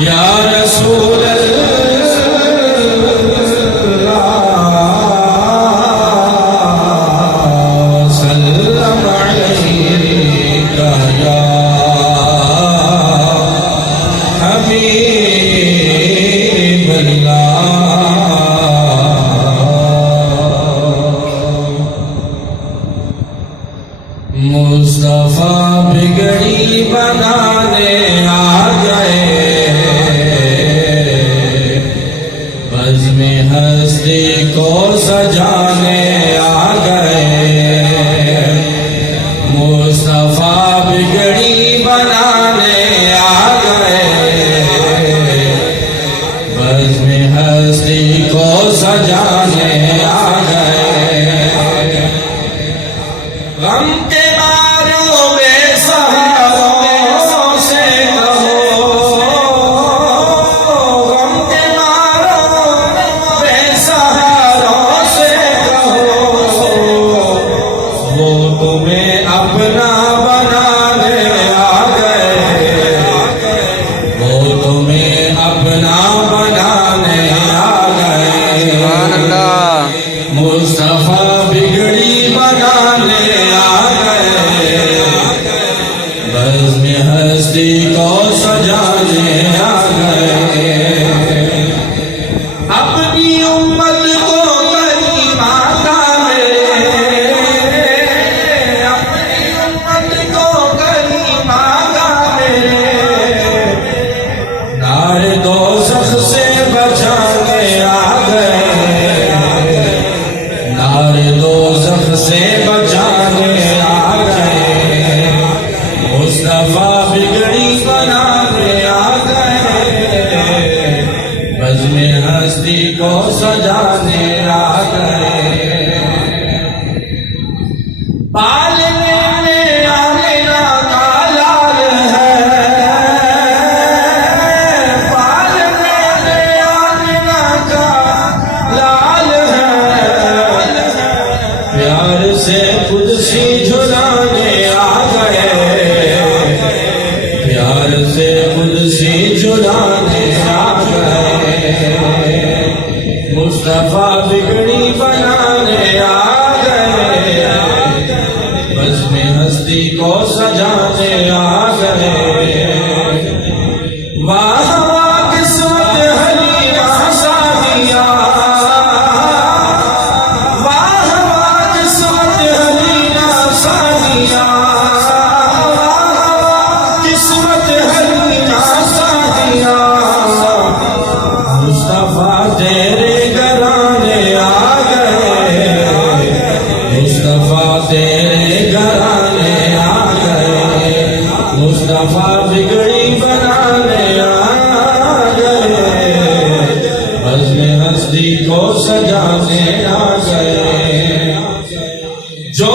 या रसूल अल्लाह सल्लम अलैका या हबीब अल्लाह। मुस्तफा बिगड़ी बनाने आ गए, बज़्म हस्ती को सजाने आ गए। मुस्तफा बिगड़ी बनाने आ गए, बज़्म हस्ती को सजाने आ गए। गम के मारों में सहारों से कहो, गम के मारों में सहारों से कहो, वो तुम्हें अपना बनाने आ गए, वो तुम्हें अपना बनाने आ गए। मुस्तफा बिगड़ी बनाने आ गए, बज़्म हस्ती को सजाने आ गए। अपनी उम्मत को करीमा का मेरे, अपनी उम्मत को करीमा का मेरे, नारे दोज़ख से बचाने आ गए, नारे दोज़ख से बचाने आ गए। मुस्तफा बिगड़ी बनाने आ गए, बज़्म हस्ती को सजाने आ गए। पालने में आमिना का लाल है, पालने में आमिना का लाल है। प्यार से कुदसी झुलाने आ गए, प्यार से कुदसी झुलाने आ गए। मुस्तफा बिगड़ी बनाने आ गए, बज़्म हस्ती को सजाने आ गए। वाह वाह किस्मत हलीमा सादिया, वाह वाह किस्मत हलीमा सादिया, किस्मत हलीमा सादिया। मुस्तफा तेरे घराने आ गए, मुस्तफा तेरे घराने आ गए। मुस्तफा बिगड़ी बनाने आ गए, बज़्म हस्ती को सजाने आ गए। जो